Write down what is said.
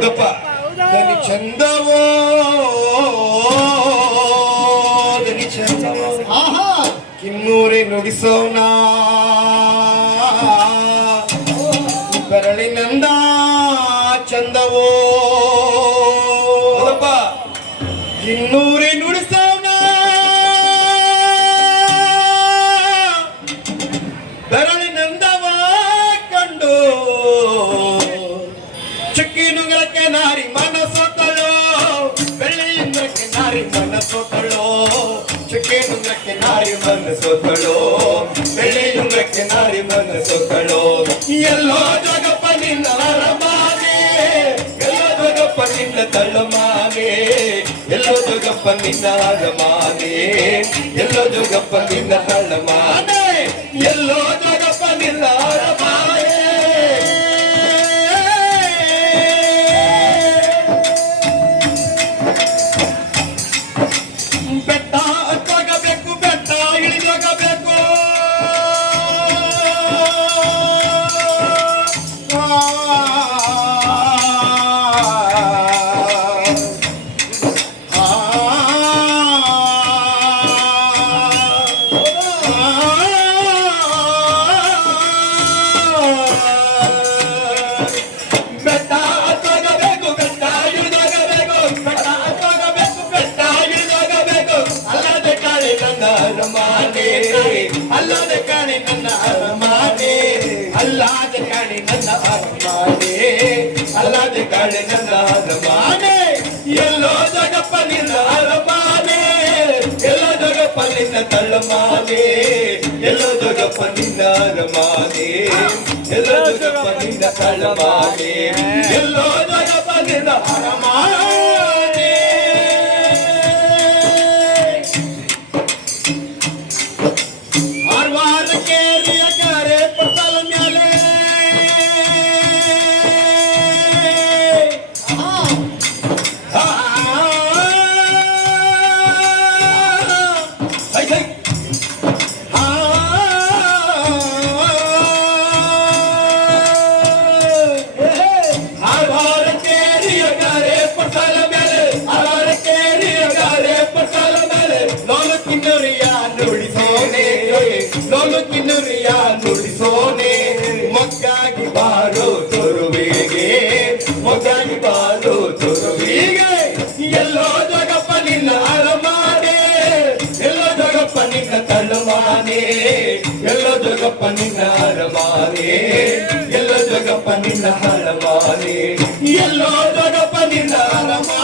ಹೌದಪ್ಪ ದನಿ ಚಂದವೋ ದನಿ ಚಂದವೋ ಆಹಾ ಕಿನ್ನೂರಿ ನುಡಿಸೋಣ ಬೆರಳಿನಂದ ಚಂದವೋ ಹೌದಪ್ಪ ಕಿನ್ನೂರಿ ನುಡಿಸೋಣ ಬೆರಳಿನಂದವ ಕಂಡು ಚುಕ್ಕಿನುಂಗರಕ್ಕೆ ನಾರಿ ಮನಸೋತಳೋ ಬೆಳ್ಳಿಯುಂಗರಕ್ಕೆ ನಾರಿ ಮನಸೋತಳೋ ಚುಕ್ಕಿನುಂಗರಕ್ಕೆ ನಾರಿ ಮನಸೋತಳೋ ಬೆಳ್ಳಿಯುಂಗರಕ್ಕೆ ನಾರಿ ಮನಸೋತಳೋ ಎಲ್ಲೋ ಜಗಪ್ಪ ನಿನ್ನ ಅರಮಾನೆ ಎಲ್ಲೋ ಜಗಪ್ಪ ನಿನ್ನ ತಳ್ಳಮಾನೆ ಎಲ್ಲೋ ಜಗಪ್ಪ ನಿನ್ನ ಅರಮಾನೆ ಎಲ್ಲೋ ಜಗಪ್ಪ ನಿನ್ನ ತಳ್ಳಮಾನೆ ಎಲ್ಲೋ ಜಗಪ್ಪ ನಿನ್ನ ಅರಮಾನೆ ಬೆಟ್ಟ ಹತ್ತೋಗಬೇಕು ಬೆಟ್ಟ ಇಳಿದೋಗಬೇಕು ಬೆಟ್ಟ ಹತ್ತೋಗಬೇಕು ಬೆಟ್ಟ ಇಳಿದೋಗಬೇಕು ಬೆಟ್ಟ ಹತ್ತೋಗಬೇಕು ಬೆಟ್ಟ ಇಳಿದೋಗಬೇಕು ಅಲ್ಲದೆ ಕಾಣೆ ನನ್ನ ಅರಮಾನೆ ಅಲ್ಲದೆ ಕಾಣೆ ನನ್ನ ಅರಮಾನೆ ಅಲ್ಲದೆ ಕಾಣೆ ನನ್ನ ಅರಮಾನೆ ಅಲ್ಲದೆ ಕಾಣೆ ನನ್ನ ಅರಮಾನೆ ಎಲ್ಲೋ ಜಗಪ್ಪ ನಿನ್ನ ಅರಮಾನೆ ಎಲ್ಲೋ ಜಗಪ್ಪ ನಿನ್ನ ತಳ್ಳಮಾನೆ ಎಲ್ಲೋ ಜಗಪ್ಪ ನಿನ್ನ ಅರಮಾನೆ ಎಲ್ಲೋ ಜಗಪ್ಪ ನಿನ್ನ ತಳ್ಳಮಾನೆ ಎಲ್ಲೋ ಜಗಪ್ಪ ನಿನ್ನ ಅರಮಾನೆ ಆರ್ವಾರ ಕೇರಿಯ ಕರೆ ಪಸಲ ಮ್ಯಾಲೆ ಲೋಲು ಕಿನ್ನರಿಯ ನುಡಿಸೋನೆ ಮೊಗ್ಗಾಗಿ ಬಾರು ತೊರುವಿಗೆ ಮೊಗ್ಗಾಗಿ ಬಾರು ತೊರುವಿಗೆ ಎಲ್ಲೋ ಜಗಪ್ಪ ನಿನ್ನ ಅರಮಾನೆ ಎಲ್ಲೋ ಜಗಪ್ಪ ನಿನ್ನ ತಳ್ಳಮಾನೆ ಎಲ್ಲೋ ಜಗಪ್ಪ ನಿನ್ನ ಅರಮಾನೆ ಎಲ್ಲೋ ಜಗಪ್ಪ ನಿನ್ನ ಹರಮಾನೆ ಎಲ್ಲೋ ಜಗಪ್ಪ ನಿನ್ನ ಅರಮಾನೆ